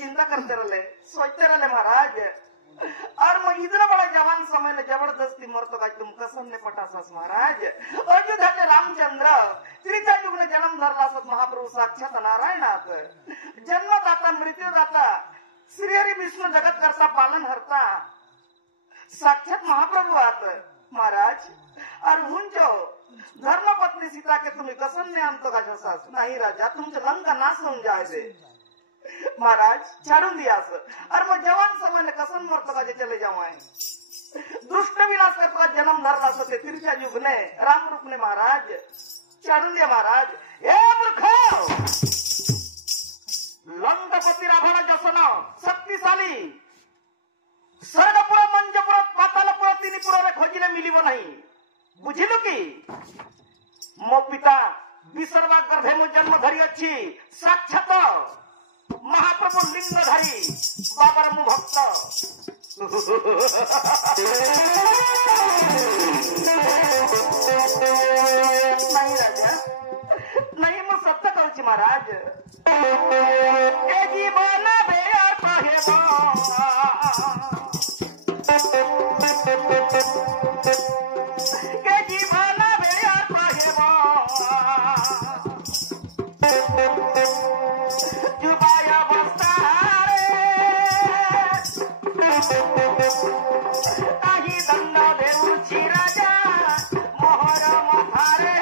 चिंता करते रहे सोचते रहे महाराज और मैं इतना बड़ा जवान समय में जबरदस्ती मरतो का तुम कसम ने पटासास महाराज अयोध्या के रामचंद्र त्रेता युग ने जन्म धरला सत महाप्रभु साक्षात नारायणात जन्मदाता मृत्युदाता श्री हरि विष्णु जगत करता पालन हरता साक्षात महाप्रभु आत महाराज और हुंचो धर्मपत्नी सीता के तुम्हें कसम ने अंत का जसास नहीं राजा तुमचे लंका नाश होऊन जाए दे महाराज चारून दियास और वो जवान समय ने कसम मरतो का चले जावाए दुष्ट विनाश करता जन्म धरला सते त्रेता युग ने राम रूप ने महाराज चारून दिया महाराज ए मूर्खो लंकापति रावण जसन शक्तिशाली स्वर्गपुर मंजपुर पातालपुर तीनपुर रे खोजिले मिलिबो नहीं बुझिलु की मो पिता विसर्वा गर्भे मो जन्म धरी अछि साक्षात महाप्रभु लिंगधारी बाबर मु भक्त नहीं राजा नहीं मु सत्य कहूँ महाराज ए जीवन बेया कहेबो के जीवन बेया कहेबो जुबाया बस्तारे आही दंड देउछि राजा मोहर मथारे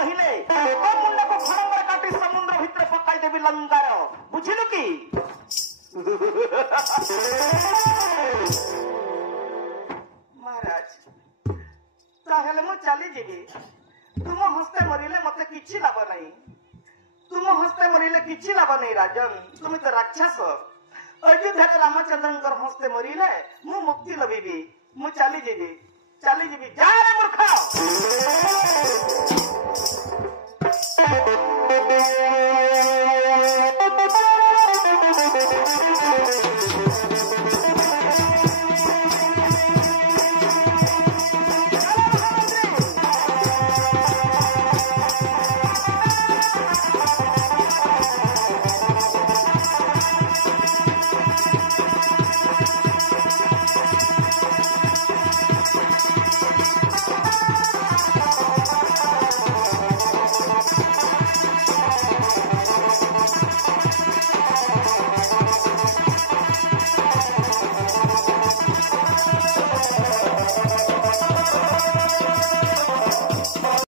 କହିଲେ ତୋ ମୁଣ୍ଡକୁ ଖଡ଼ଙ୍ଗରେ କାଟି ସମୁଦ୍ର ଭିତରେ ପକାଇ ଦେବି ଲଙ୍କାର ବୁଝିଲୁ କି? ମହାରାଜ ତାହେଲେ ମୁଁ ଚାଲିଯିବି। ତୁମ ହସ୍ତେ ମରିଲେ ମତେ କିଛି ଲାଭ ନାହିଁ। ତୁମ ହସ୍ତେ ମରିଲେ କିଛି ଲାଭ ନାହିଁ ରାଜନ। ତୁମେ ତ ରାକ୍ଷସ। ଅଯୋଧ୍ୟାରେ ରାମଚନ୍ଦ୍ରଙ୍କର ହସ୍ତେ ମରିଲେ ମୁଁ ମୁକ୍ତି ଲଭିବି। ମୁଁ ଚାଲିଯିବି ଚାଲିଯିବି। ଯାରେ ମୂର୍ଖ।